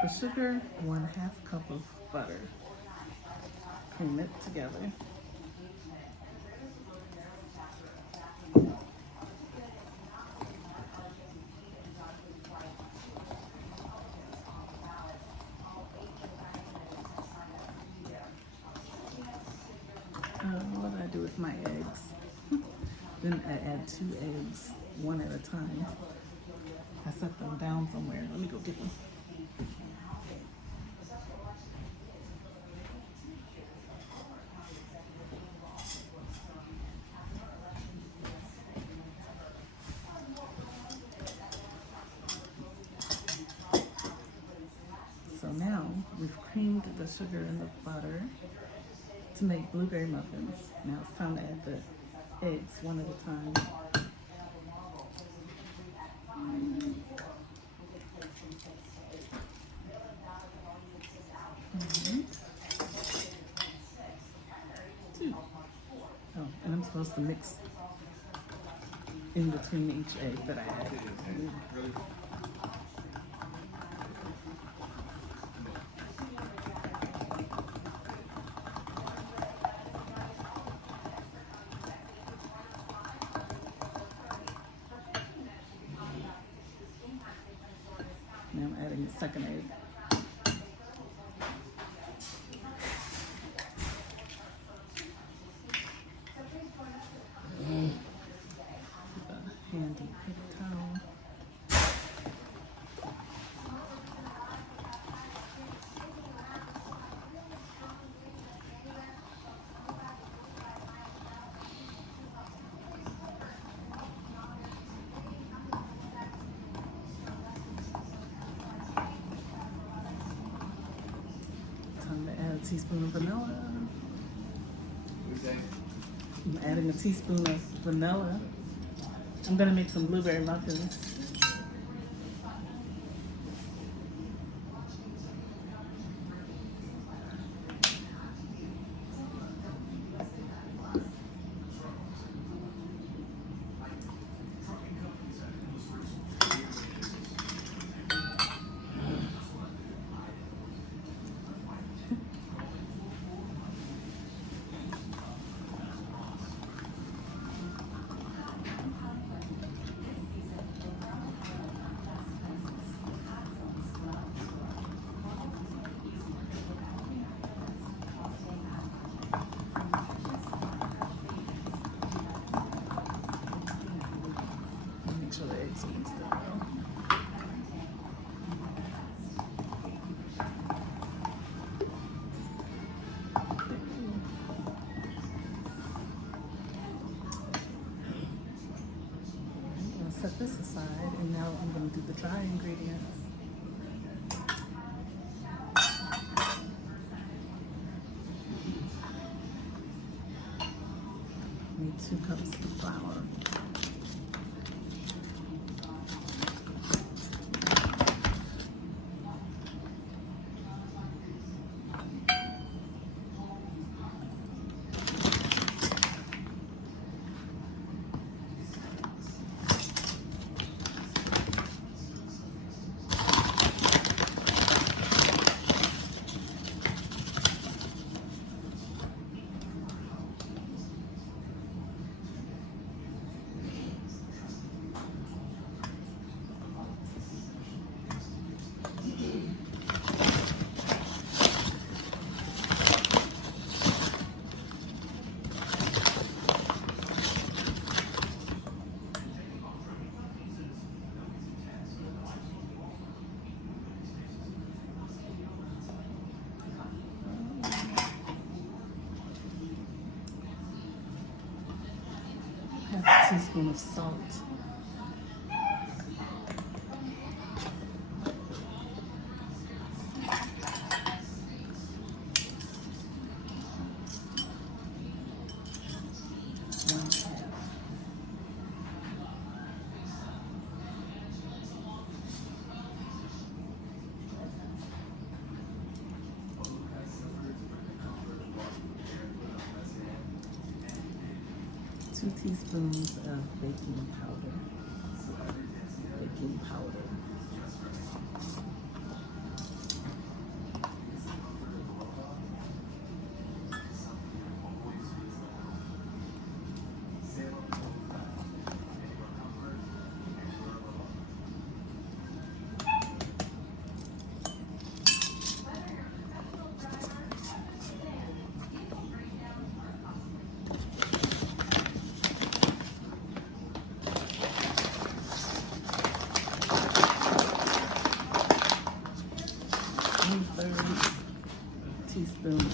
cup of sugar, 1/2 cup of butter. Cream it together. What do I do with my eggs? Then I add 2 eggs, one at a time. I set them down somewhere. Let me go get them. So now we've creamed the sugar and the butter to make blueberry muffins. Now it's time to add the eggs one at a time. Two. Oh, and I'm supposed to mix in between each egg that I added. Now I'm adding the second egg. With a handy paper towel. Time to add a teaspoon of vanilla. I'm adding a teaspoon of vanilla. I'm gonna make some blueberry muffins. Make sure the eggs are mixed up well. I'm gonna set this aside, and now I'm gonna do the dry ingredients. Need 2 cups of flour. Half a teaspoon of salt. One half. 2 teaspoons of baking powder. Baking powder.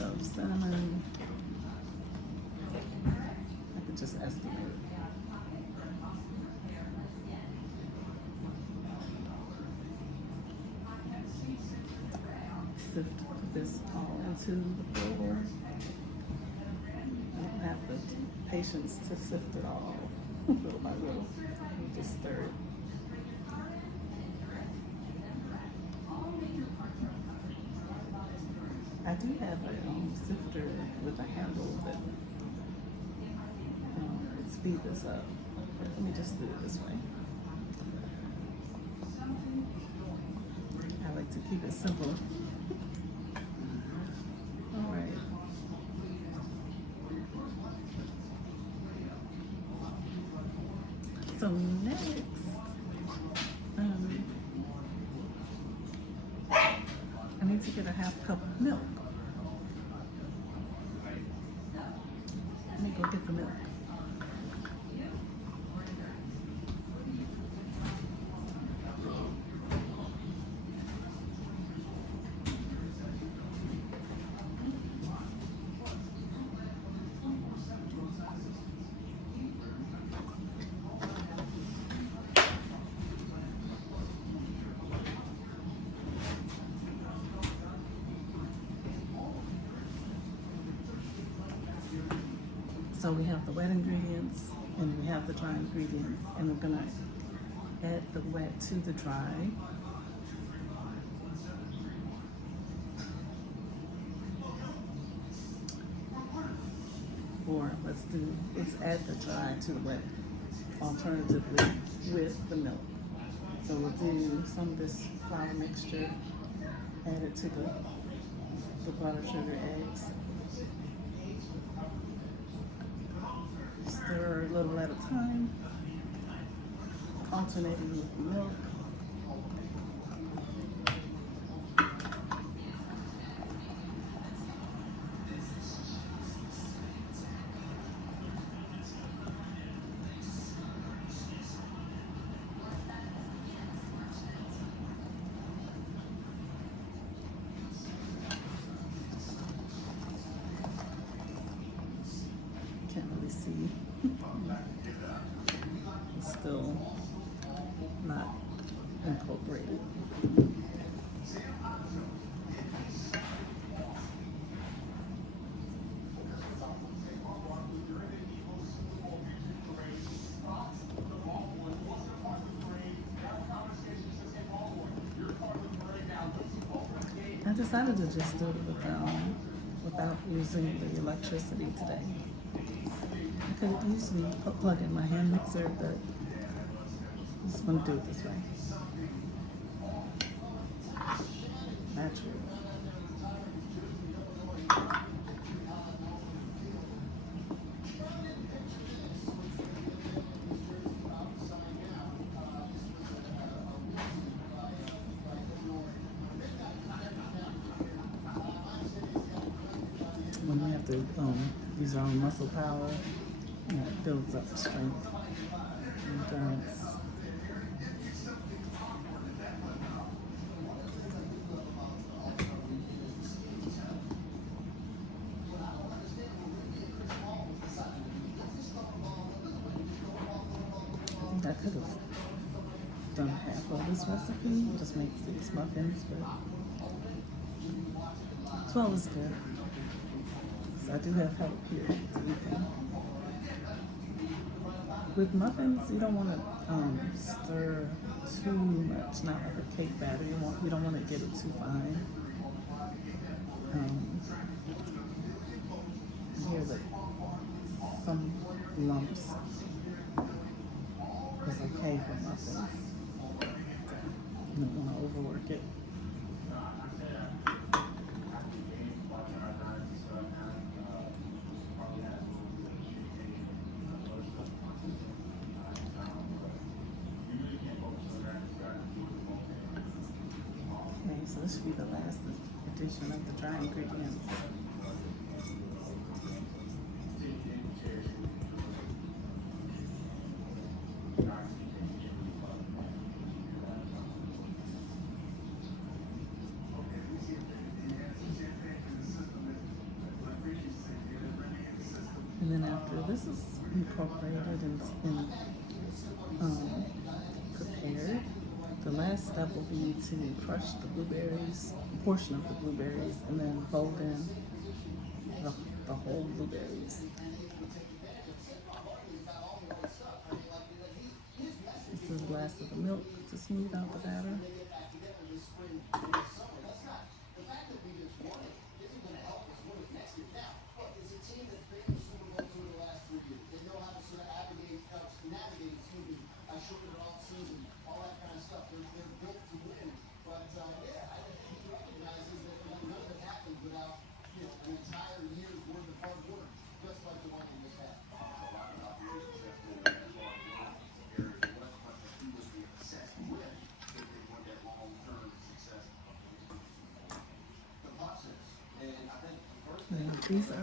of cinnamon. I could just estimate. Sift this all into the bowl. I don't have the patience to sift it all little by little. You just stir it. I do have a sifter with a handle that would speed this up. But let me just do it this way. I like to keep it simple. All right. So next, I need to get a half cup of milk. Let me go get the milk. So we have the wet ingredients and we have the dry ingredients, and we're gonna add the wet to the dry. Or let's add the dry to the wet, alternatively with the milk. So we'll do some of this flour mixture, add it to the butter, sugar, eggs. Stir a little at a time, alternating with the milk. Can't really see. It's still not incorporated. I decided to just do it without using the electricity today. I could easily plug in my hand mixer, but I just want to do it this way. Natural. When we have to use our own muscle power, it builds up strength and endurance. I think I could have done half of this recipe, just make 6 muffins, but 12 is good. So I do have help here to eat them. With muffins, you don't want to stir too much, not like a cake batter. You don't want to get it too fine. Here, that some lumps is okay for muffins. You don't want to overwork it. So this should be the last addition of the dry ingredients. And then after this is incorporated and prepared, the last step will be to crush the blueberries, a portion of the blueberries, and then fold in the whole blueberries. This is a glass of the milk to smooth out the batter. These are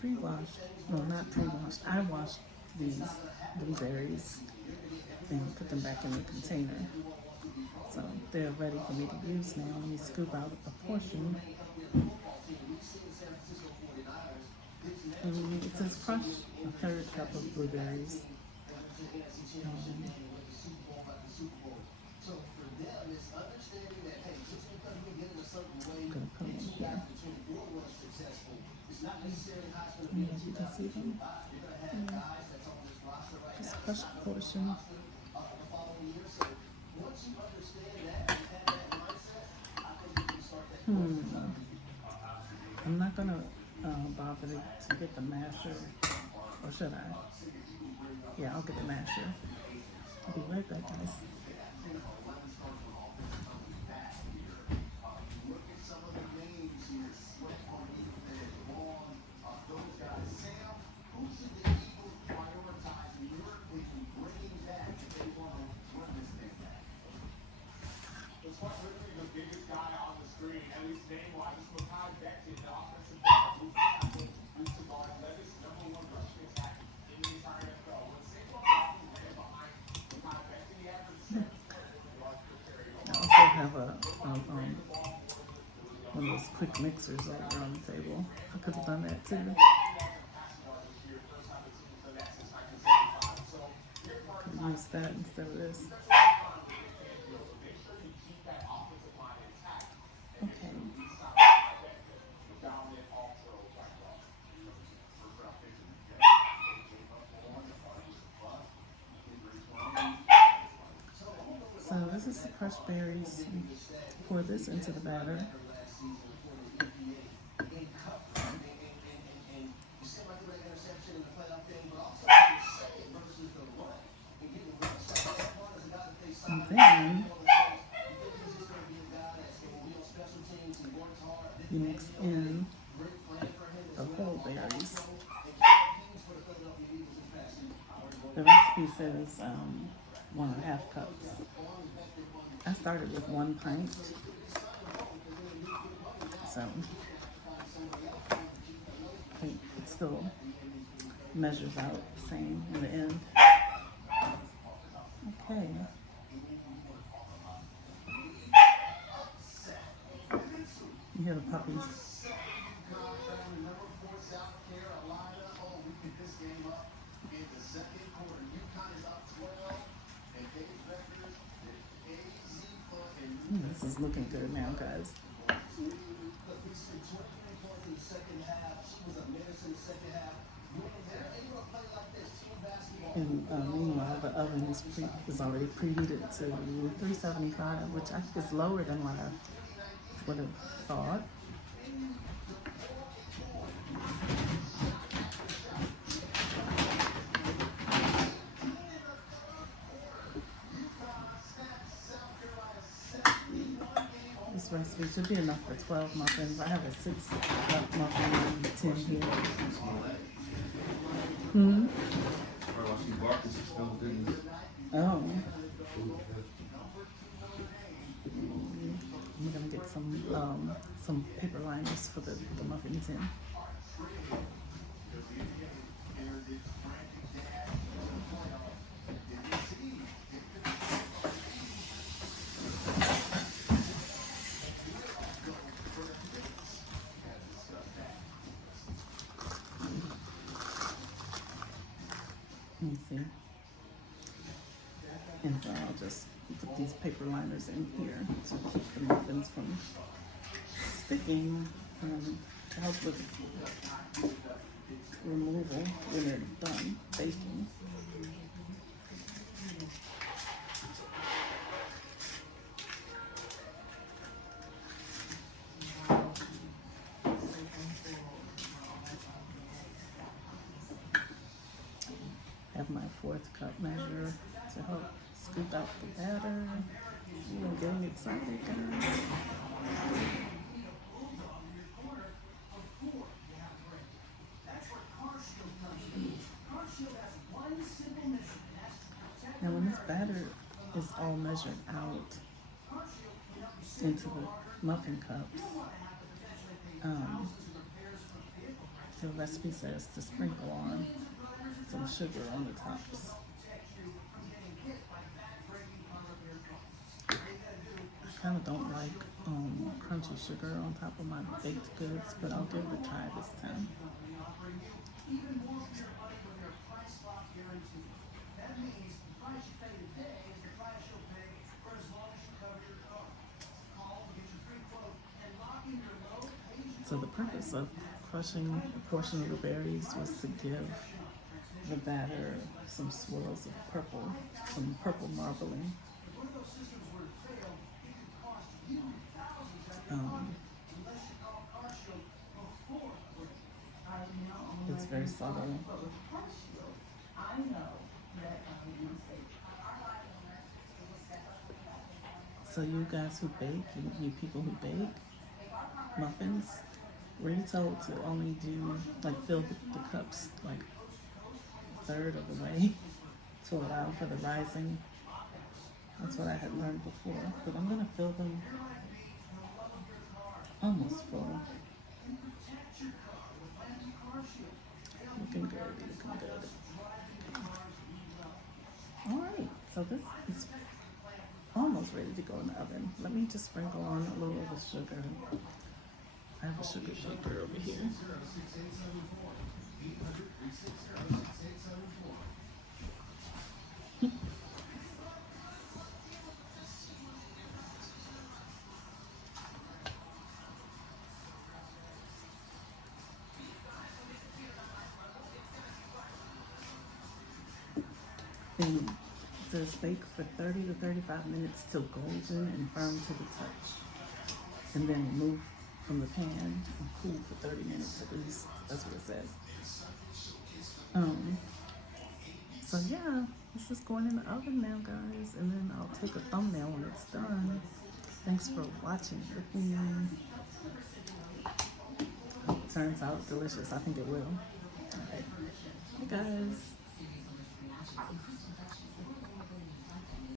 pre-washed. No, not pre-washed. I washed these blueberries and put them back in the container. So they're ready for me to use now. Let me scoop out a portion. It says crush a third cup of blueberries. I'm gonna put them in here. You can see them. Just crush a portion. I'm not gonna bother to get the masher, or should I? Yeah, I'll get the masher. I'll be right back, guys. Have one of those quick mixers over on the table. I could have done that too. Could use that instead of this. Okay. So this is the crushed berries. Pour this into the batter. And then you mix in the whole berries. The recipe says 1.5 cups. I started with 1 pint, so I think it still measures out the same in the end. Okay. You hear the puppies. This is looking good now, guys. And meanwhile, the oven is already preheated to 375, which I think is lower than what I would have thought. This recipe should be enough for 12 muffins. I have a 6-cup muffin tin here. Oh. I'm gonna get some paper liners for the muffin tin. me see. And so I'll just put these paper liners in here to keep the muffins from sticking, to help with removal when they're done baking. Have my 4th cup measure to help scoop out the batter. You know, getting excited, guys. Now when this batter is all measured out into the muffin cups, the recipe says to sprinkle on some sugar on the tops. I kind of don't like crunchy sugar on top of my baked goods, but I'll give it a try this time. So the purpose of crushing a portion of the berries was to give the batter some swirls of purple, some purple marbling. It's very subtle. So you guys who bake, you people who bake muffins, were you told to only do, like, fill the cups like a third of the way to allow for the rising? That's what I had learned before, but I'm gonna fill them almost full. Looking good, looking good. All right, so this is almost ready to go in the oven. Let me just sprinkle on a little of the sugar. I have a sugar shaker over here. And it says bake for 30 to 35 minutes till golden and firm to the touch. And then remove from the pan and cool for 30 minutes at least. That's what it says. So yeah, this is going in the oven now, guys. And then I'll take a thumbnail when it's done. Thanks for watching with me. Hope it turns out delicious. I think it will. All right. Hey guys.